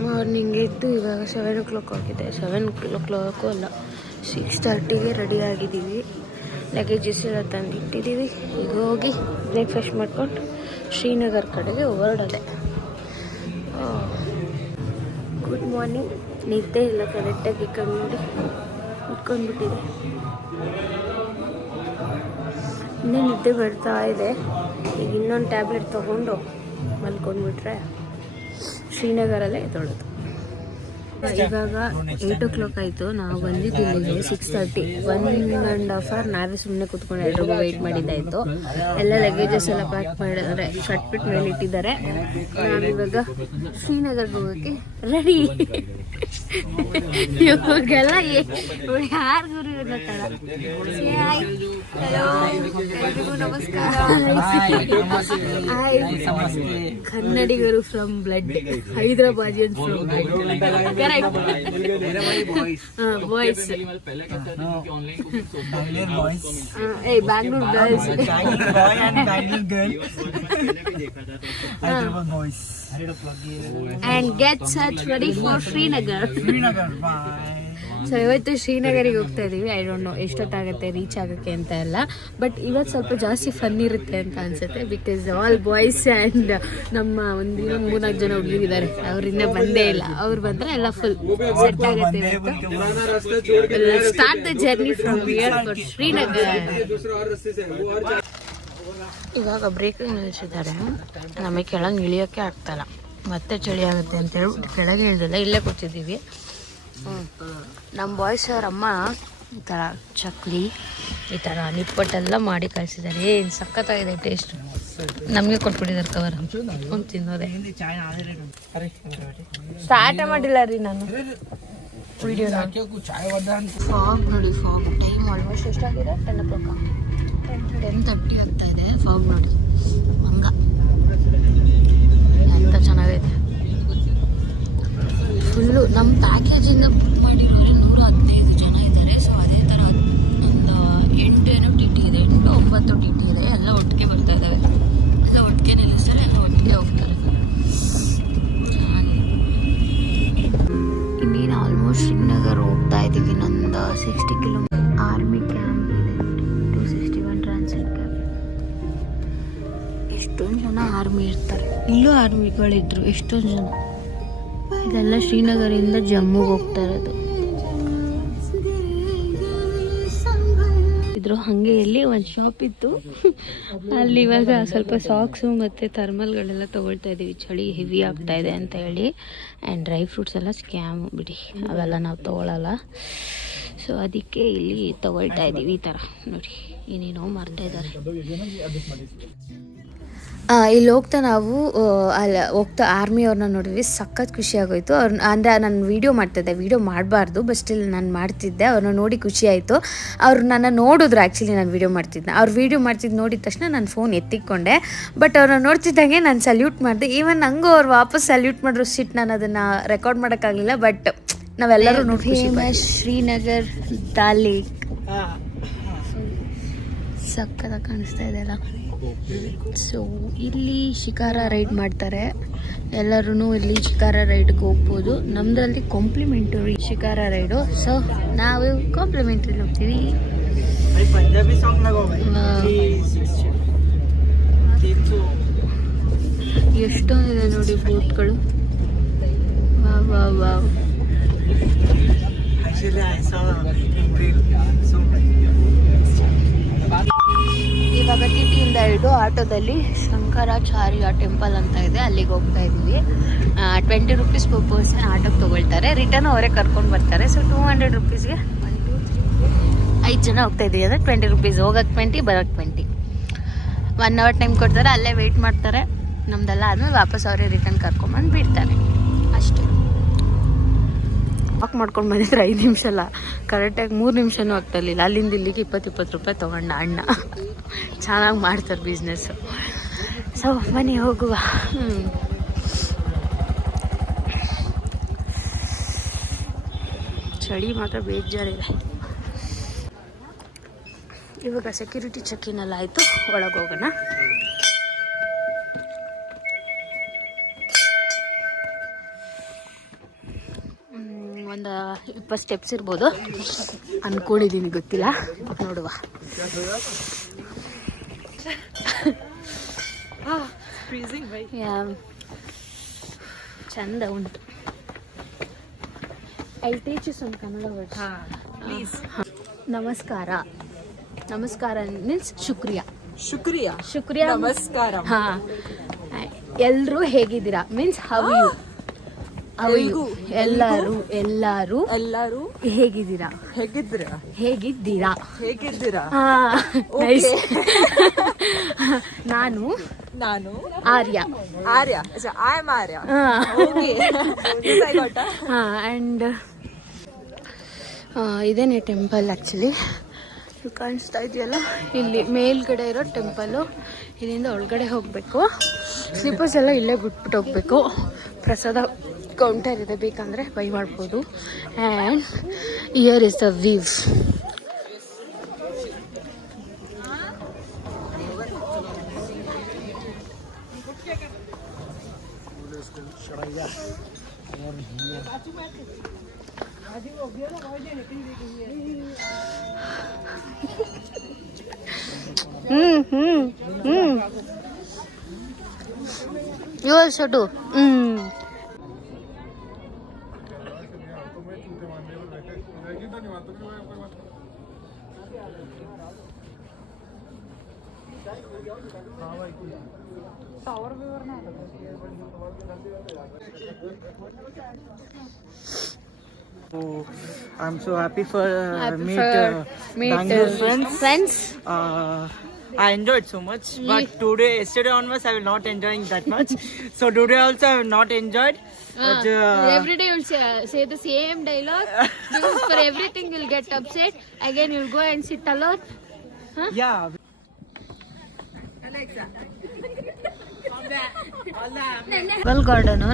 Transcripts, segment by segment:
Morning ಎದ್ದು ಇವಾಗ 7 o'clock ಆಗಿದೆ. 7 o'clock ಅಲ್ಲ 6:30ಗೆ ರೆಡಿ ಆಗಿದ್ದೀವಿ. ಲಗೇಜಸ್ ಎಲ್ಲ ತಂದಿಟ್ಟಿದ್ದೀವಿ. ಈಗ ಹೋಗಿ ಬ್ರೇಕ್ಫಾಸ್ಟ್ ಮಾಡ್ಕೊಂಡು ಶ್ರೀನಗರ್ ಕಡೆಗೆ ಹೊರಡೋದೆ. Good morning. ನಿದ್ದೆ ಇಲ್ಲ ಕರೆಕ್ಟಾಗಿ ಕಣ್ಣು ನೋಡಿ ಉಟ್ಕೊಂಡ್ಬಿಟ್ಟಿದೆ. ಇನ್ನೂ ನಿದ್ದೆ ಬರ್ತಾ ಇದೆ. ಈಗ ಇನ್ನೊಂದು ಟ್ಯಾಬ್ಲೆಟ್ ತೊಗೊಂಡು ಮಲ್ಕೊಂಡ್ಬಿಟ್ರೆ ಶ್ರೀನಗರಲ್ಲೇ ತೊಳೆದು. ಇವಾಗ 8 o'clock ಆಯಿತು. ನಾವು ಬಂದಿದ್ದೀವಿ 6:30. 1.5 hour ನಾವೇ ಸುಮ್ಮನೆ ಕೂತ್ಕೊಂಡು ಎಲ್ರಿಗೂ ವೆಯ್ಟ್ ಮಾಡಿದ್ದಾಯಿತು. ಎಲ್ಲ ಲಗೇಜಸ್ ಎಲ್ಲ ಪ್ಯಾಕ್ ಮಾಡಿದರೆ ಕಟ್ಬಿಟ್ಟು ಮೇಲೆ ಇಟ್ಟಿದ್ದಾರೆ. ನಾವಿವಾಗ ಶ್ರೀನಗರ್ಗೆ ಹೋಗೋಕ್ಕೆ ರೆಡಿ. ಇವಾಗೆಲ್ಲ ಯಾರಿಗೂ ಗೊತ್ತಲ್ಲ. ಹಲೋ ಎಲ್ರಿಗೂ ನಮಸ್ಕಾರ. ಕನ್ನಡಿಗರು from blood, Hyderabadian from blood. Boys Bangalore girls and get set ready for Srinagar. So ಇವತ್ತು ಶ್ರೀನಗರಿಗೆ ಹೋಗ್ತಾ ಇದ್ದೀವಿ. ಐ ಡೋಂಟ್ ನೋ ಎಷ್ಟೊತ್ತಾಗುತ್ತೆ ರೀಚ್ ಆಗೋಕ್ಕೆ ಅಂತ ಎಲ್ಲ, ಬಟ್ ಇವತ್ತು ಸ್ವಲ್ಪ ಜಾಸ್ತಿ ಫನ್ ಇರುತ್ತೆ ಅಂತ ಅನ್ಸುತ್ತೆ. ಬಿಕಾಸ್ ಆಲ್ ಬಾಯ್ಸ್ ಆ್ಯಂಡ್ ನಮ್ಮ ಒಂದು 3-4 ಜನ ಹುಡುಗಿದ್ದಾರೆ. ಅವ್ರು ಇನ್ನೂ ಬಂದೇ ಇಲ್ಲ. ಅವ್ರು ಬಂದರೆ ಎಲ್ಲ ಫುಲ್ ಸೆಟ್ ಆಗುತ್ತೆ. Start the journey from here for Srinagar. ಇವಾಗ ಬ್ರೇಕಿಂಗ್ ನಿಲ್ಲಿಸಿದ್ದಾರೆ. ನಮಗೆ ಕೆಳಗೆ ಇಳಿಯೋಕ್ಕೆ ಆಗ್ತಾಯಿಲ್ಲ, ಮತ್ತೆ ಚಳಿ ಆಗುತ್ತೆ ಅಂತ ಹೇಳ್ಬಿಟ್ಟು ಕೆಳಗೆ ಇಳಿದಿಲ್ಲ, ಇಲ್ಲೇ ಕೂತಿದ್ದೀವಿ. ನಮ್ಮ ಬಾಯ್ಸ್ ಅವ್ರ ಅಮ್ಮ ಈ ಥರ ಚಕ್ಲಿ ಈ ಥರ ನಿಪ್ಪಟ್ಟೆಲ್ಲ ಮಾಡಿ ಕಳಿಸಿದ್ದಾರೆ. ಏನು ಸಖತ್ತಾಗಿದೆ ಟೇಸ್ಟ್. ನಮಗೆ ಕೊಟ್ಬಿಟ್ಟಿದ್ದಾರೆ ಕವರ್ ಒಂದು ತಿನ್ನೋದೆ. ಸ್ಟಾರ್ಟೇ ಮಾಡಿಲ್ಲ ರೀ ನಾನು ವಿಡಿಯೋ. ಫಾಗ್ ನೋಡಿ, ಫಾಗ್ ಟೈಮ್ ಆಲ್ಮೋಸ್ಟ್ ಎಷ್ಟಾಗಿದೆ? 10 o'clock, 10:30 ಆಗ್ತಾ ಇದೆ. ಫಾಗ್ ನೋಡಿ ಹಂಗ ಎಂತ ಚೆನ್ನಾಗೈತೆ. ಫುಲ್ಲು ನಮ್ಮ ಪ್ಯಾಕೇಜಿಂದ ಬುಕ್ ಮಾಡಿರೋರೆ 115 ಜನ ಇದ್ದಾರೆ. ಸೊ ಅದೇ ಥರ ಒಂದು 8 ಏನೋ ಟಿ ಟಿ ಇದೆ, 8-9 ಟಿ ಟಿ ಇದೆ. ಎಲ್ಲ ಒಟ್ಟಿಗೆ ಬರ್ತಾ ಇದ್ದಾವೆ, ಎಲ್ಲ ಒಟ್ಟಿಗೆ ನಿಲ್ಲಿಸ್ತಾರೆ, ಎಲ್ಲ ಒಟ್ಟಿಗೆ ಹೋಗ್ತಾರೆ. ಇನ್ನೇನು ಆಲ್ಮೋಸ್ಟ್ ಶ್ರೀನಗರ್ ಹೋಗ್ತಾ ಇದ್ದೀವಿ. ಇನ್ನೊಂದು 60 ಕಿಲೋಮೀಟರ್. ಆರ್ಮಿ ಕ್ಯಾಂಪ್ ಇದೆ, 261 ಟ್ರಾನ್ಸಿಟ್ ಕ್ಯಾಂಪ್. ಎಷ್ಟೊಂದು ಜನ ಆರ್ಮಿ ಇರ್ತಾರೆ. ಇಲ್ಲೂ ಆರ್ಮಿಗಳಿದ್ರು ಎಷ್ಟೊಂದು ಜನ. ಇದೆಲ್ಲ ಶ್ರೀನಗರಿಂದ ಜಮ್ಮುಗೆ ಹೋಗ್ತಾ ಇರೋದು. ಇದ್ರ ಹಾಗೆ ಎಲ್ಲಿ ಒಂದು ಶಾಪ್ ಇತ್ತು, ಅಲ್ಲಿ ಇವಾಗ ಸ್ವಲ್ಪ ಸಾಕ್ಸು ಮತ್ತು ಥರ್ಮಲ್ಗಳೆಲ್ಲ ತೊಗೊಳ್ತಾ ಇದ್ದೀವಿ. ಚಳಿ ಹೆವಿ ಆಗ್ತಾ ಇದೆ ಅಂತ ಹೇಳಿ. ಆ್ಯಂಡ್ ಡ್ರೈ ಫ್ರೂಟ್ಸ್ ಎಲ್ಲ ಸ್ಕ್ಯಾಮ್ ಬಿಡಿ, ಅವೆಲ್ಲ ನಾವು ತೊಗೊಳಲ್ಲ. ಸೊ ಅದಕ್ಕೆ ಇಲ್ಲಿ ತೊಗೊಳ್ತಾ ಇದ್ದೀವಿ. ಈ ಥರ ನೋಡಿ ಏನೇನೋ ಮಾರ್ತಾ ಇದ್ದಾರೆ. ಇಲ್ಲಿ ಹೋಗ್ತಾ ನಾವು ಅಲ್ಲಿ ಹೋಗ್ತಾ ಆರ್ಮಿಯವ್ರನ್ನ ನೋಡಿದ್ವಿ. ಸಖತ್ ಖುಷಿ ಆಗೋಯ್ತು. ಅವ್ರನ್ನ ಅಂದರೆ ನಾನು ವೀಡಿಯೋ ಮಾಡ್ತಿದ್ದೆ, ವೀಡಿಯೋ ಮಾಡಬಾರ್ದು ಬಟ್ ಸ್ಟಿಲ್ ನಾನು ಮಾಡ್ತಿದ್ದೆ. ಅವ್ರನ್ನ ನೋಡಿ ಖುಷಿ ಆಯಿತು. ಅವ್ರು ನನ್ನ ನೋಡಿದ್ರು. ಆ್ಯಕ್ಚುಲಿ ನಾನು ವೀಡಿಯೋ ಮಾಡ್ತಿದ್ದೆ. ಅವ್ರು ವೀಡಿಯೋ ಮಾಡ್ತಿದ್ದು ನೋಡಿದ ತಕ್ಷಣ ನಾನು ಫೋನ್ ಎತ್ತಿಕೊಂಡೆ. ಬಟ್ ಅವ್ರನ್ನ ನೋಡ್ತಿದ್ದಂಗೆ ನಾನು ಸಲ್ಯೂಟ್ ಮಾಡಿದೆ. ಈವನ್ ಹಂಗೂ ಅವ್ರು ವಾಪಸ್ ಸಲ್ಯೂಟ್ ಮಾಡಿರೋ ಸಿಟ್ ನಾನು ಅದನ್ನು ರೆಕಾರ್ಡ್ ಮಾಡೋಕ್ಕಾಗಲಿಲ್ಲ. ಬಟ್ ನಾವೆಲ್ಲರೂ ನೋಡಿ ಶ್ರೀನಗರ್ ದಾಲ್ ಲೇಕ್ ಸಖತ್ತಾಗಿ ಕಾಣಿಸ್ತಾ ಇದೆ ಅಲ್ಲ. ಸೊ ಇಲ್ಲಿ ಶಿಕಾರ ರೈಡ್ ಮಾಡ್ತಾರೆ. ಎಲ್ಲರೂ ಇಲ್ಲಿ ಶಿಕಾರ ರೈಡ್ಗೆ ಹೋಗ್ಬೋದು. ನಮ್ಮದ್ರಲ್ಲಿ ಕಾಂಪ್ಲಿಮೆಂಟರಿ ಶಿಕಾರ ರೈಡು. ಸೊ ನಾವು ಕಾಂಪ್ಲಿಮೆಂಟ್ರಿ ಹೋಗ್ತೀವಿ. ಎಷ್ಟೊಂದಿದೆ ನೋಡಿ ಬೋಟ್ಗಳು. ವಾವ್. ಇವಾಗ ಟಿಟಿಯಿಂದ ಹಿಡಿದು ಆಟೋದಲ್ಲಿ ಶಂಕರಾಚಾರ್ಯ ಟೆಂಪಲ್ ಅಂತ ಇದೆ, ಅಲ್ಲಿಗೆ ಹೋಗ್ತಾ ಇದ್ದೀವಿ. 20 rupees per person ಆಟೋಗೆ ತೊಗೊಳ್ತಾರೆ. ರಿಟರ್ನ್ ಅವರೇ ಕರ್ಕೊಂಡು ಬರ್ತಾರೆ. ಸೊ 200 rupeesಗೆ 5 ಜನ ಹೋಗ್ತಾ ಇದ್ದೀವಿ. ಅಂದರೆ 20 rupees. ಹೋಗೋಕ್ಕೆ 20, ಬರೋಕ್ಕೆ 20. 1 hour ಟೈಮ್ ಕೊಡ್ತಾರೆ. ಅಲ್ಲೇ ವೆಯ್ಟ್ ಮಾಡ್ತಾರೆ. ನಮ್ದೆಲ್ಲ ಆದಮೇಲೆ ವಾಪಸ್ ಅವರೇ ರಿಟರ್ನ್ ಕರ್ಕೊಂಬಂದು ಬಿಡ್ತಾರೆ. ಅಷ್ಟೇ. ವಾಕ್ ಮಾಡ್ಕೊಂಡು ಬಂದಿದ್ರೆ 5 ನಿಮಿಷ ಅಲ್ಲ, ಕರೆಕ್ಟಾಗಿ 3 ನಿಮಿಷನೂ ಆಗ್ತಾಯಿರಲಿಲ್ಲ. ಅಲ್ಲಿಂದ ಇಲ್ಲಿಗೆ 20 ರೂಪಾಯಿ ತೊಗೊಂಡ ಅಣ್ಣ. ಚೆನ್ನಾಗಿ ಮಾಡ್ತಾರೆ ಬಿಸ್ನೆಸ್ಸು. ಸೊ ಬನ್ನಿ ಹೋಗುವ. ಚಳಿ ಮಾತ್ರ ಬೇಜಾರಿದೆ. ಇವಾಗ ಸೆಕ್ಯೂರಿಟಿ ಚೆಕ್-ಇನ್ ಎಲ್ಲ ಆಯಿತು. ಒಳಗೆ ಹೋಗೋಣ. ಒಂದು 20 ಸ್ಟೆಪ್ಸ್ ಇರ್ಬೋದು ಅಂದ್ಕೊಂಡಿದ್ದೀನಿ, ಗೊತ್ತಿಲ್ಲ, ನೋಡುವ. ಚಂದ ಉಂಟು. I teach you some Kannada words. ನಮಸ್ಕಾರ. ನಮಸ್ಕಾರ ಮೀನ್ಸ್ ಶುಕ್ರಿಯಾ. ಶುಕ್ರಿಯಾ. ಶುಕ್ರಿಯಾ ನಮಸ್ಕಾರ. ಹಾ. ಎಲ್ರು ಹೇಗಿದ್ದೀರಾ ಮೀನ್ಸ್ ಹೌ ಯು. ಎಲ್ಲರೂ ಎಲ್ಲರೂ ಎಲ್ಲರೂ ಹೇಗಿದ್ದೀರಾ. ಹೇಗಿದ್ದೀರಾ. ಹೇಗಿದ್ದೀರಾ. ಹೇಗಿದ್ದೀರಾ. ಹಾ ನೈಸ್. ನಾನು ಆರ್ಯ. ಆರ್ಯ. ಐ ಆಮ್ ಆರ್ಯ. ಹಾ ಆ್ಯಂಡ್ ಇದೇನೆ ಟೆಂಪಲ್ ಆ್ಯಕ್ಚುಲಿ. ಕಾಣಿಸ್ತಾ ಇದೆಯಲ್ಲ, ಇಲ್ಲಿ ಮೇಲ್ಗಡೆ ಇರೋ ಟೆಂಪಲ್ಲು. ಇಲ್ಲಿಂದ ಒಳಗಡೆ ಹೋಗಬೇಕು. ಸ್ಲಿಪ್ಪರ್ಸ್ ಎಲ್ಲ ಇಲ್ಲೇ ಬಿಟ್ಬಿಟ್ಟು ಹೋಗಬೇಕು. ಪ್ರಸಾದ ಕೌಂಟರ್ ಇದೆ, ಬೇಕಂದರೆ ಬೈ ಮಾಡ್ಬೋದು. And here is the view. You also do. Oh, I'm so happy for meet Bangalore friends. I enjoyed so much, but yesterday onwards, I will not enjoying that much. So today also I will not enjoyed. But, every day you'll say the same dialogue because for everything you'll get upset. Again you'll go and sit alone. Huh? Yeah. ಬಲ್ garden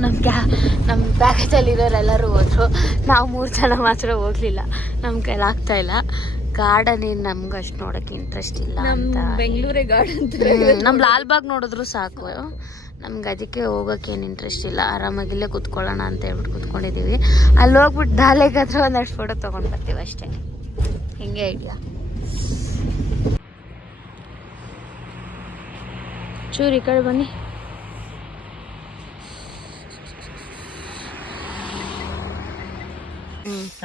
ನಮ್ಮ ಪ್ಯಾಕೇಜಲ್ಲಿ ಇರೋರೆಲ್ಲರೂ ಹೋದ್ರು. ನಾವು 3 ಜನ ಮಾತ್ರ ಹೋಗ್ಲಿಲ್ಲ, ನಮ್ಮ ಕೈಲಿ ಆಗ್ತಾ ಇಲ್ಲ. ಗಾರ್ಡನ್ ಏನು ನಮ್ಗೆ ಅಷ್ಟು ನೋಡೋಕ್ಕೆ ಇಂಟ್ರೆಸ್ಟ್ ಇಲ್ಲ ಅಂತ. ಬೆಂಗಳೂರೇ ಗಾರ್ಡನ್. ನಮ್ಮ ಲಾಲ್ಬಾಗ್ ನೋಡಿದ್ರು ಸಾಕು, ನಮ್ಗೆ ಅದಕ್ಕೆ ಹೋಗೋಕ್ಕೇನು ಇಂಟ್ರೆಸ್ಟ್ ಇಲ್ಲ. ಆರಾಮಾಗಿಲ್ಲೇ ಕುತ್ಕೊಳ್ಳೋಣ ಅಂತ ಹೇಳ್ಬಿಟ್ಟು ಕುತ್ಕೊಂಡಿದ್ದೀವಿ. ಅಲ್ಲಿ ಹೋಗ್ಬಿಟ್ಟು ದಾಲೆಗೆ ಹತ್ರ ಒಂದಷ್ಟು ಫೋಟೋ ತೊಗೊಂಡು ಬರ್ತೀವಿ ಅಷ್ಟೇ. ಹಿಂಗೆ ಐಡಿಯಾ. ಚೂರು ಈ ಕಡೆ ಬನ್ನಿ.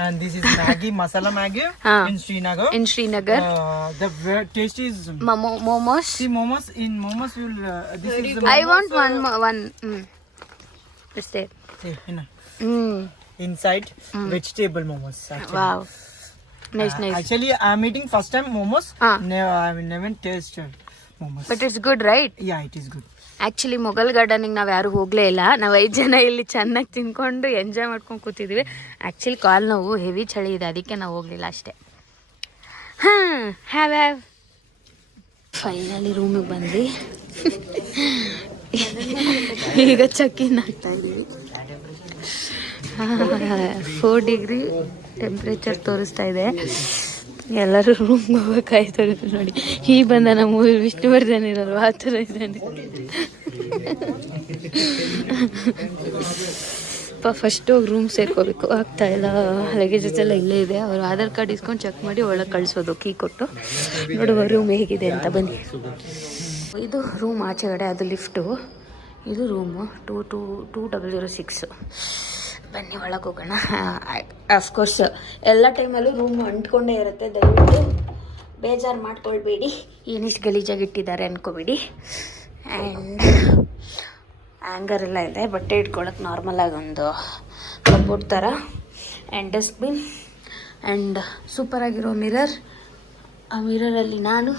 And this is Maggi, masala Maggi in Srinagar. In Srinagar. The taste is momos. See momos. In momos will this is the I momos, want one. It's there. See, inside vegetable momos. Actually. Wow. Nice. Actually, I'm eating first time momos. I never tasted momos. But it's good, right? Yeah, it is good. Actually Mughal ಗಾರ್ಡನಿಗೆ ನಾವು ಯಾರು ಹೋಗಲೇ ಇಲ್ಲ. ನಾವು 5 ಜನ ಇಲ್ಲಿ ಚೆನ್ನಾಗಿ ತಿನ್ಕೊಂಡು ಎಂಜಾಯ್ ಮಾಡ್ಕೊಂಡು ಕೂತಿದ್ದೀವಿ. ಆ್ಯಕ್ಚುಲಿ ಕಾಲು ನೋವು, ಹೆವಿ ಚಳಿ ಇದೆ, ಅದಕ್ಕೆ ನಾವು ಹೋಗಲಿಲ್ಲ ಅಷ್ಟೇ. ಹ್ಯಾವ್ ಫೈನಲಿ ರೂಮಿಗೆ ಬಂದ್ವಿ. ಈಗ ಚೆಕ್-ಇನ್ ಆಗ್ತಾ ಇದ್ದೀವಿ. 4 ಡಿಗ್ರಿ ಟೆಂಪ್ರೇಚರ್ ತೋರಿಸ್ತಾ ಇದೆ. ಎಲ್ಲರೂ ರೂಮ್ಗೆ ಹೋಗೋಕ್ಕಾಯ್ತಾರೆ ನೋಡಿ. ಈ ಬಂದ ನಮ್ಮ ವಿಷ್ಣುವರ್ಧನ್ ಇರಲ್ವ, ಆ ಥರ ಇದ್ದಾನೆ. ಫಸ್ಟ್ ಹೋಗಿ ರೂಮ್ ಸೇರ್ಕೋಬೇಕು, ಆಗ್ತಾ ಇಲ್ಲ. ಲಗೇಜಸ್ ಎಲ್ಲ ಇಲ್ಲೇ ಇದೆ. ಅವರು ಆಧಾರ್ ಕಾರ್ಡ್ ಇಸ್ಕೊಂಡು ಚೆಕ್ ಮಾಡಿ ಒಳಗೆ ಕಳಿಸೋದು, ಕೀ ಕೊಟ್ಟು. ನೋಡುವ ರೂಮ್ ಹೇಗಿದೆ ಅಂತ ಬನ್ನಿ. ಇದು ರೂಮ್ ಆಚೆಗಡೆ, ಅದು ಲಿಫ್ಟು. ಇದು ರೂಮು 2006. ಬನ್ನಿ ಒಳಗೆ ಹೋಗೋಣ. ಅಫ್ಕೋರ್ಸ್ ಎಲ್ಲ ಟೈಮಲ್ಲೂ ರೂಮ್ ಅಂಟ್ಕೊಂಡೇ ಇರುತ್ತೆ, ದಯವಿಟ್ಟು ಬೇಜಾರು ಮಾಡ್ಕೊಳ್ಬೇಡಿ. ಏನಿಷ್ಟು ಗಲೀಜಾಗಿ ಇಟ್ಟಿದ್ದಾರೆ ಅಂದ್ಕೋಬೇಡಿ. ಆ್ಯಂಡ್ ಆ್ಯಂಗರ್ ಎಲ್ಲ ಇದೆ, ಬಟ್ಟೆ ಇಟ್ಕೊಳಕ್ಕೆ ನಾರ್ಮಲಾಗಿ ಒಂದು ಕಬೋರ್ಡ್ ಥರ. ಆ್ಯಂಡ್ ಡಸ್ಟ್ಬಿನ್ ಆ್ಯಂಡ್ ಸೂಪರಾಗಿರೋ ಮಿರರ್. ಆ ಮಿರರಲ್ಲಿ ನಾನು.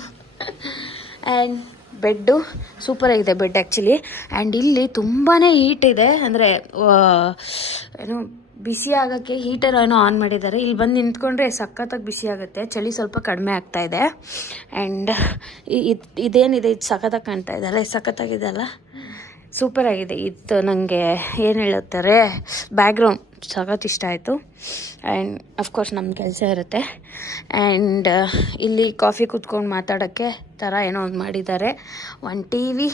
ಆ್ಯಂಡ್ ಬೆಡ್ಡು ಸೂಪರಾಗಿದೆ ಬೆಡ್ ಆ್ಯಕ್ಚುಲಿ. ಆ್ಯಂಡ್ ಇಲ್ಲಿ ತುಂಬಾ ಹೀಟ್ ಇದೆ, ಅಂದರೆ ಏನು ಬಿಸಿ ಆಗೋಕ್ಕೆ ಹೀಟರ್ ಏನೋ ಆನ್ ಮಾಡಿದ್ದಾರೆ. ಇಲ್ಲಿ ಬಂದು ನಿಂತ್ಕೊಂಡ್ರೆ ಸಖತ್ತಾಗಿ ಬಿಸಿ ಆಗುತ್ತೆ, ಚಳಿ ಸ್ವಲ್ಪ ಕಡಿಮೆ ಆಗ್ತಾಯಿದೆ. ಆ್ಯಂಡ್ ಇದೇನಿದೆ, ಇದು ಸಖತ್ತಾಗಿ ಕಾಣ್ತಾ ಇದೆ ಅಲ್ಲ, ಸಖತ್ತಾಗಿದೆ ಅಲ್ಲ, ಸೂಪರಾಗಿದೆ. ಇದು ನನಗೆ ಏನು ಹೇಳುತ್ತಾರೆ, ಬ್ಯಾಕ್ಗ್ರೌಂಡ್ ಸಖತ್ ಇಷ್ಟ ಆಯಿತು. ಆ್ಯಂಡ್ ಅಫ್ಕೋರ್ಸ್ ನಮ್ಮ ಕೆಲಸ ಇರುತ್ತೆ. ಆ್ಯಂಡ್ ಇಲ್ಲಿ ಕಾಫಿ ಕುತ್ಕೊಂಡು ಮಾತಾಡೋಕ್ಕೆ ಥರ ಏನೋ ಒಂದು ಮಾಡಿದ್ದಾರೆ. ಒಂದು ಟಿ ವಿ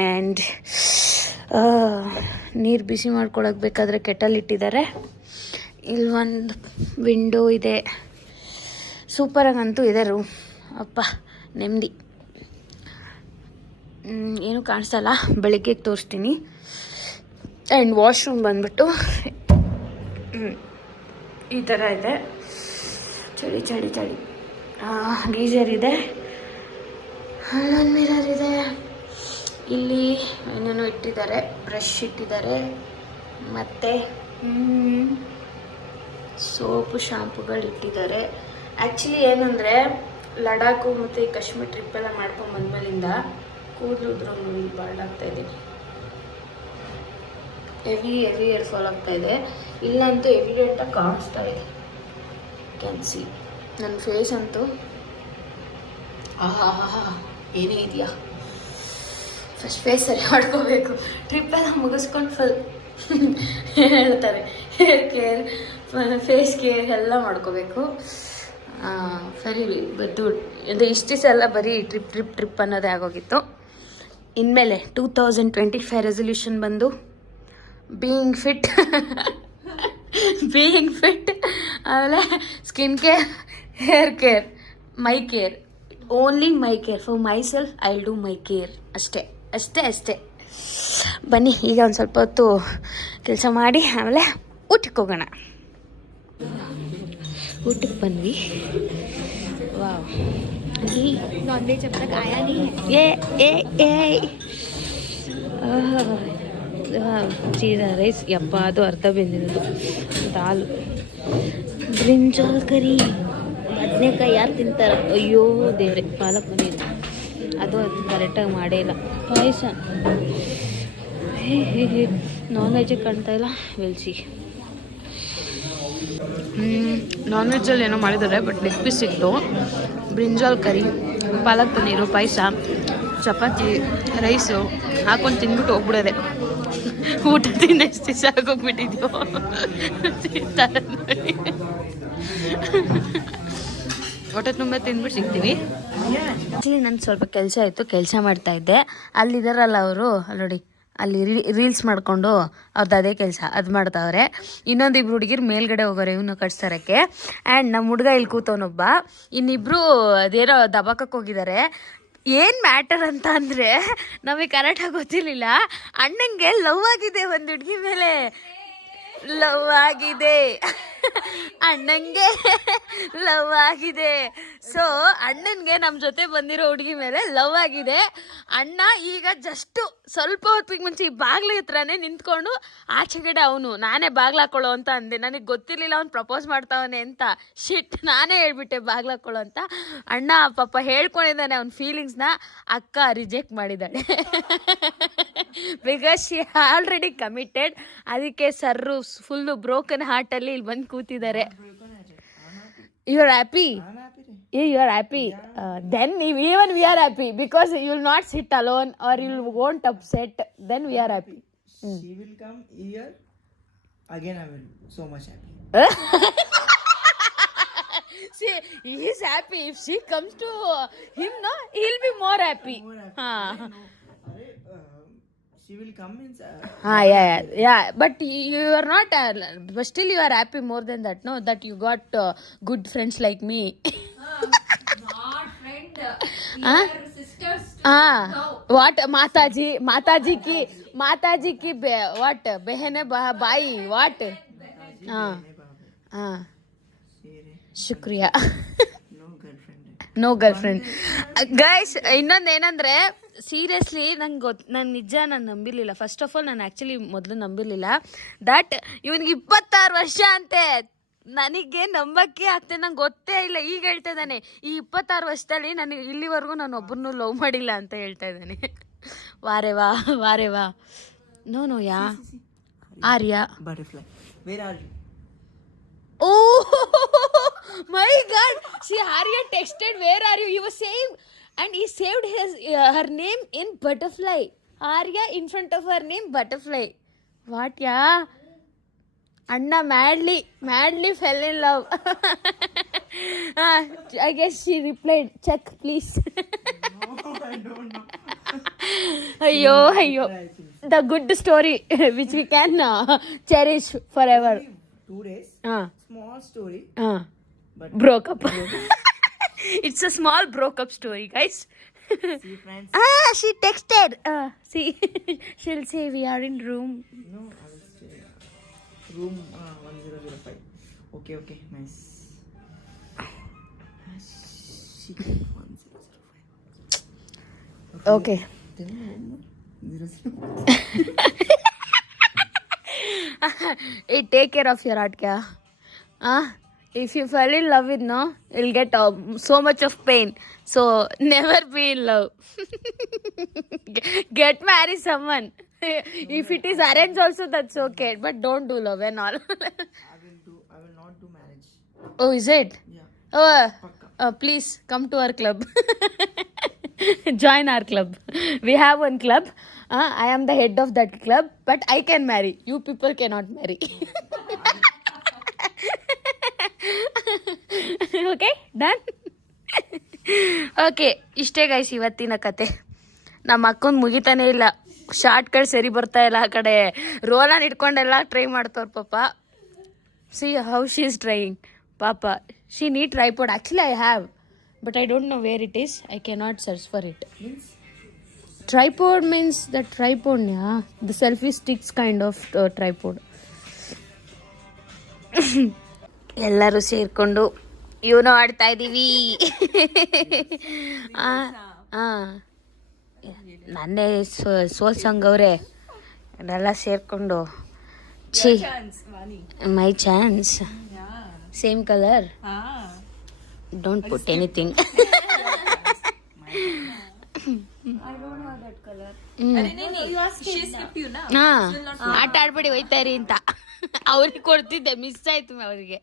ಆ್ಯಂಡ್ ನೀರು ಬಿಸಿ ಮಾಡ್ಕೊಳಕ್ಕೆ ಬೇಕಾದರೆ ಕೆಟಲ್ ಇಟ್ಟಿದ್ದಾರೆ. ಇಲ್ಲೊಂದು ವಿಂಡೋ ಇದೆ. ಸೂಪರಾಗಂತೂ ಇದೆ ರೂಮ್. ಅಪ್ಪ ನೆಮ್ಮದಿ. ಏನೂ ಕಾಣಿಸಲ್ಲ, ಬೆಳಗ್ಗೆ ತೋರಿಸ್ತೀನಿ. ಆ್ಯಂಡ್ ವಾಶ್ರೂಮ್ ಬಂದ್ಬಿಟ್ಟು ಈ ಥರ ಇದೆ. ಚಳಿ ಚಳಿ ಚಳಿ. ಗೀಜರ್ ಇದೆ, ಅಲ್ಲೊಂದು ಮಿರರ್ ಇದೆ. ಇಲ್ಲಿ ಏನೇನೋ ಇಟ್ಟಿದ್ದಾರೆ, ಬ್ರಷ್ ಇಟ್ಟಿದ್ದಾರೆ, ಮತ್ತು ಸೋಪು ಶಾಂಪುಗಳು ಇಟ್ಟಿದ್ದಾರೆ. ಆ್ಯಕ್ಚುಲಿ ಏನಂದರೆ ಲಡಾಖು ಮತ್ತು ಈ ಕಾಶ್ಮೀರ್ ಟ್ರಿಪ್ಪೆಲ್ಲ ಮಾಡ್ಕೊಂಡು ಬಂದಮೇಲಿಂದ ಕೂದಲು ಉದ್ರೂ ನೋಡಿ ಬಾರ್ಡಾಗ್ತಾ ಇದ್ದೀನಿ. ಹೆವಿ ಏರ್ ಫಾಲ್ ಆಗ್ತಾ ಇದೆ. ಇಲ್ಲಂತೂ ಎವಿಡೆಂಟಾಗಿ ಕಾಣಿಸ್ತಾ ಇದೆ. ಕ್ಯಾನ್ ಸಿ ನನ್ನ ಫೇಸ್ ಅಂತೂ ಏನೇ ಇದೆಯಾ. ಫಸ್ಟ್ ಫೇಸ್ ಸರಿ ಮಾಡ್ಕೋಬೇಕು. ಟ್ರಿಪ್ಪೆಲ್ಲ ಮುಗಿಸ್ಕೊಂಡು ಫುಲ್ ಹೇಳ್ತಾರೆ ಹೇರ್ ಕೇರ್, ಫೇಸ್ ಕೇರ್ ಎಲ್ಲ ಮಾಡ್ಕೋಬೇಕು. ಸರಿ ಬದ್ದು ಅಂದರೆ ಇಷ್ಟು ದಿವಸ ಎಲ್ಲ ಬರೀ ಟ್ರಿಪ್ ಅನ್ನೋದೇ ಆಗೋಗಿತ್ತು. ಇನ್ಮೇಲೆ 2025 ರೆಸಲ್ಯೂಷನ್ ಬಂದು ಬೀಯಿಂಗ್ ಫಿಟ್ ಆಮೇಲೆ skin care, hair care, my care, only my care. For my self I will do my care. ಅಷ್ಟೇ. ಬನ್ನಿ ಈಗ ಒಂದು ಸ್ವಲ್ಪ ಹೊತ್ತು ಕೆಲಸ ಮಾಡಿ ಆಮೇಲೆ ಊಟಕ್ಕೆ ಹೋಗೋಣ. ಊಟಕ್ಕೆ ಬಂದ್ವಿ. ವಾವ್, नॉन वेज अब तक आया नहीं है. ಜೀರಾ ರೈಸ್. ಯಪ್ಪ ಅದು ಅರ್ಧ ಬೆಂದಿರೋದು. ದಾಲ್, ಬ್ರಿಂಜಾಲ್ ಕರಿ, ಬದನೆಕಾಯಿ ಯಾರು ತಿಂತಾರೆ? ಅಯ್ಯೋ ದೇವ್ರೆ. ಪಾಲಕ್ ಪನ್ನೀರ್ ಅದು ಕರೆಕ್ಟಾಗಿ ಮಾಡೇ ಇಲ್ಲ. ಪಾಯಸ. ನಾನ್ ವೆಜ್ಜಿಗೆ ಕಾಣ್ತಾ ಇಲ್ಲ. ವೆಲ್ಸಿ ನಾನ್ ವೆಜ್ಜಲ್ಲಿ ಏನೋ ಮಾಡಿದ್ದಾರೆ, ಬಟ್ ಲೆಗ್ ಪೀಸ್ ಸಿಕ್ತು. ಬ್ರಿಂಜಾಲ್ ಕರಿ, ಪಾಲಕ್ ಪನ್ನೀರು, ಪಾಯಸ, ಚಪಾತಿ, ರೈಸು ಹಾಕೊಂಡು ತಿಂದ್ಬಿಟ್ಟು ಹೋಗ್ಬಿಡೋದೆ. ಊಟ ತಿಂದು ಎಷ್ಟು ದಿವಸ ಆಗೋಗ್ಬಿಟ್ಟಿದ್ಯೋ ಹೊಟ್ಟೆ ತುಂಬ ತಿಂದ್ಬಿಟ್ಟು ಸಿಗ್ತೀವಿ. ಆ್ಯಕ್ಚುಲಿ ನನ್ನ ಸ್ವಲ್ಪ ಕೆಲಸ ಇತ್ತು, ಕೆಲಸ ಮಾಡ್ತಾಯಿದ್ದೆ. ಅಲ್ಲಿದ್ದಾರಲ್ಲ ಅವರು, ನೋಡಿ ಅಲ್ಲಿ ರೀಲ್ಸ್ ಮಾಡಿಕೊಂಡು ಅವ್ರದ್ದು ಅದೇ ಕೆಲಸ ಅದು ಮಾಡ್ತಾವ್ರೆ. ಇನ್ನೊಂದಿಬ್ರು ಹುಡುಗಿರು ಮೇಲ್ಗಡೆ ಹೋಗೋರೆ ಇವನು ಕಟ್ಸರಕ್ಕೆ. ಆ್ಯಂಡ್ ನಮ್ಮ ಹುಡುಗ ಇಲ್ಲಿ ಕೂತವನೊಬ್ಬ. ಇನ್ನಿಬ್ರು ಅದೇನೋ ದಬಾಕಕ್ಕೆ ಹೋಗಿದ್ದಾರೆ. ಏನು ಮ್ಯಾಟರ್ ಅಂತ ಅಂದರೆ ನಮಗೆ ಕರೆಕ್ಟಾಗಿ ಗೊತ್ತಿರಲಿಲ್ಲ. ಅಣ್ಣಂಗೆ ಲವ್ ಆಗಿದೆ, ಒಂದು ಹುಡುಗಿ ಮೇಲೆ ಲವ್ ಆಗಿದೆ. ಅಣ್ಣಂಗೆ ಲವ್ ಆಗಿದೆ. ಸೊ ಅಣ್ಣನಿಗೆ ನಮ್ಮ ಜೊತೆ ಬಂದಿರೋ ಹುಡುಗಿ ಮೇಲೆ ಲವ್ ಆಗಿದೆ. ಅಣ್ಣ ಈಗ ಜಸ್ಟು ಸ್ವಲ್ಪ ಹೊತ್ತಿಗೆ ಮುಂಚೆ ಈ ಬಾಗ್ಲ ಹತ್ರನೇ ನಿಂತ್ಕೊಂಡು ಆಚೆಗಡೆ ಅವನು ನಾನೇ ಬಾಗ್ಲಾಕೊಳ್ಳೋ ಅಂತ ಅಂದೆ. ನನಗೆ ಗೊತ್ತಿರಲಿಲ್ಲ ಅವ್ನು ಪ್ರಪೋಸ್ ಮಾಡ್ತಾವನೆ ಅಂತ. ಶಿಟ್, ನಾನೇ ಹೇಳ್ಬಿಟ್ಟೆ ಬಾಗ್ಲಾಕೊಳ್ಳೋ ಅಂತ. ಅಣ್ಣ ಪಾಪ ಹೇಳ್ಕೊಂಡಿದ್ದಾನೆ ಅವ್ನ ಫೀಲಿಂಗ್ಸ್ನ. ಅಕ್ಕ ರಿಜೆಕ್ಟ್ ಮಾಡಿದ್ದಾಳೆ ಬಿಕಾಸ್ ಶಿ ಆಲ್ರೆಡಿ ಕಮಿಟೆಡ್. ಅದಕ್ಕೆ ಸರ್ರು ಫುಲ್ಲು ಬ್ರೋಕನ್ ಹಾರ್ಟಲ್ಲಿ ಇಲ್ಲಿ ಬಂದು ಕೂತಿದ್ದಾರೆ. You are happy? You are happy. Then even we are happy because you will not sit alone or you won't upset. Then we are happy. She will come here again. I will so much happy. See, he is happy. If she comes to him, no, he'll be more happy. She will come inside. Yeah. But you are not. But still, you are happy more than that. No, that you got good friends like me. Not friend. Your sisters. What Mataji ki what behene bhai what? ಶುಕ್ರಿಯಾ. No girlfriend guys. ಇನ್ನೊಂದೇನಂದರೆ seriously ನಾನು ನಂಬಿರಲಿಲ್ಲ. First of all ನಾನು actually ಮೊದಲು ನಂಬಿರಲಿಲ್ಲ that ಇವನಿಗೆ 26 ವರ್ಷ ಅಂತೆ. ನನಗೆ ನಂಬಕ್ಕೆ ಆಗ್ತದೆ, ನಂಗೆ ಗೊತ್ತೇ ಇಲ್ಲ. ಈಗ ಹೇಳ್ತಾ ಇದ್ದಾನೆ ಈ 26 ವರ್ಷದಲ್ಲಿ ನನಗೆ ಇಲ್ಲಿವರೆಗೂ ನಾನು ಒಬ್ಬರನ್ನೂ ಲವ್ ಮಾಡಿಲ್ಲ ಅಂತ ಹೇಳ್ತಾ ಇದ್ದಾನೆ. ವಾರೆ ವಾ. ನೋ ಯಾ Arya Butterfly. Where are you? Oh my God! See, Arya texted, "Where are you?" He was saying, and he saved her name in butterfly. Arya in front of her name butterfly. What? Yeah. Anna madly fell in love. I guess she replied, "Check, please." No, I don't know. Ayyo. The good story which we can cherish forever. 2 days. Small story. But Broke up. It's a small broke up story, guys. see friends. She texted. See, she'll say we are in room. No, I will stay. Room 1005. Okay, nice. Secret 1005. Okay. Tell me one more. 00. Hey, take care of your heart, kya? If you fell in love with no, you'll get so much of pain. So never be in love. Get marry someone. If it is arranged also, that's okay. But don't do love and all. I will not do marriage. Oh, is it? Yeah. Please come to our club. Join our club. We have one club. I am the head of that club, but I can marry. You people cannot marry. Okay done. Okay, ಇಷ್ಟೇ guys ಇವತ್ತಿನ ಕತೆ. ನಮ್ಮ ಅಕ್ಕಂದು ಮುಗಿತಾನೆ ಇಲ್ಲ, ಶಾರ್ಟ್ಗಳು ಸರಿ ಬರ್ತಾ ಇಲ್ಲ. ಆ ಕಡೆ ರೋಲನ್ ಇಟ್ಕೊಂಡೆಲ್ಲ ಟ್ರೈ ಮಾಡ್ತವ್ರ ಪಾಪ. See how she is trying ಪಾಪ. She need tripod. Actually I have, but I don't know where it is. I cannot search for it. Tripod means the tripod, yeah. The selfie sticks kind of tripod. ಎಲ್ಲರೂ ಸೇರ್ಕೊಂಡು ಇವನು ಆಡ್ತಾ ಇದ್ದೀವಿ. ನನ್ನೇ ಸೋಲ್ಸಂಗವ್ರೆ ಎಲ್ಲ ಸೇರ್ಕೊಂಡು. ಛೀ, my chance. Same colour. Don't put anything. ಆಟ ಆಡ್ಬೇಡಿ ಹೋಯ್ತಾ ಇರಿ ಅಂತ ಅವ್ರಿಗೆ ಕೊಡ್ತಿದ್ದೆ, ಮಿಸ್ ಆಯ್ತು ಅವ್ರಿಗೆ.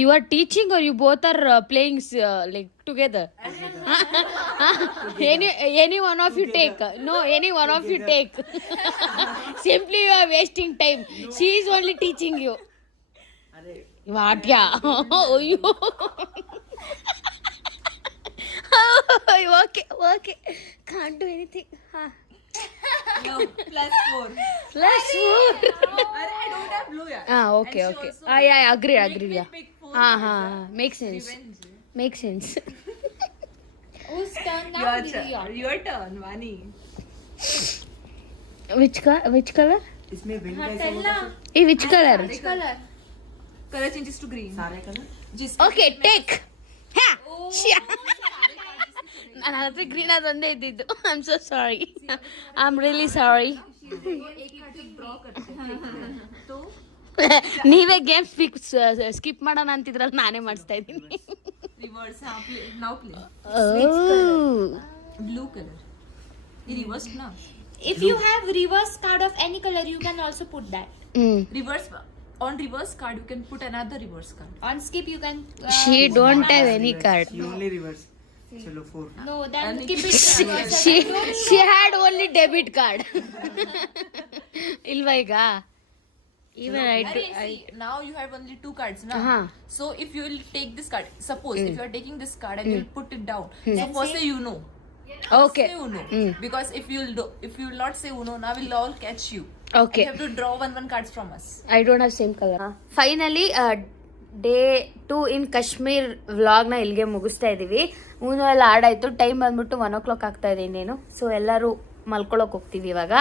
You are teaching or you both are playing like together? any one of you take. No, any one of you take. Simply you are wasting time. She is only teaching you. What? Yeah. Okay. Can't do anything. No, +4. +4. I don't have blue yet. Okay. Yeah, agree. Yeah. Makes sense. Whose turn now? Your turn, Vani. Which color? इसमें wing कैसे tell होगा? na. Hey, which color? Which color? Color changes to green. सारे colour. Okay, take. ನನ್ನ ಹತ್ರ green ಅದೊಂದೇ ಇದ್ದಿದ್ದು. I am so sorry. I am really sorry. ನೀವೇ game skip ಮಾಡೋಣ ಅಂತಿದ್ರಲ್ಲ, ನಾನೇ ಮಾಡಿಸ್ತಾ ಇದ್ದೀನಿ. Reverse. Now play. Blue color. Reverse now. If you have reverse card of any color, you can also put that. Reverse. On reverse card, you can put another reverse card. On skip, you can. She don't have any card. You only reverse. चलो 4. No, then keep it. reverse. She had only debit card. ಇಲ್ವಾ ಈಗ? Even See, now you have only 2 cards now. So if you will take this card, suppose if you are taking this card and you will put it down. So first say Uno. Okay. Say Uno. Because if you will not say Uno, now we'll all catch you. Okay. You have to draw one cards from us. I don't have same color. Finally, day 2 ಇನ್ ಕಾಶ್ಮೀರ್ ವ್ಲಾಗ್ನ ಇಲ್ಲಿಗೆ ಮುಗಿಸ್ತಾ ಇದ್ದೀವಿ. ಊನು ಎಲ್ಲ ಆಡಾಯಿತು. Time ಬಂದ್ಬಿಟ್ಟು 1 o'clock ಆಗ್ತಾ ಇದೆ ಇನ್ನೇನು. So ಎಲ್ಲರೂ ಮಲ್ಕೊಳ್ಳೋಕೆ ಹೋಗ್ತೀವಿ ಇವಾಗ.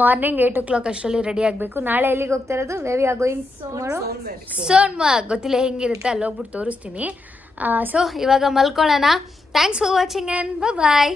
ಮಾರ್ನಿಂಗ್ 8 o'clock ಅಷ್ಟರಲ್ಲಿ ರೆಡಿ ಆಗಬೇಕು. ನಾಳೆ ಎಲ್ಲಿಗೆ ಹೋಗ್ತಾ ಇರೋದು? ವೇವಿ ಆಗೋಯಿಂಗ್ ಸೋನ್ಮಾರ್ಗ್. ಗೊತ್ತಿಲ್ಲ ಹೆಂಗಿರುತ್ತೆ, ಅಲ್ಲಿ ಹೋಗ್ಬಿಟ್ಟು ತೋರಿಸ್ತೀನಿ. ಸೊ ಇವಾಗ ಮಲ್ಕೊಳ್ಳೋಣ. Thanks for watching and bye.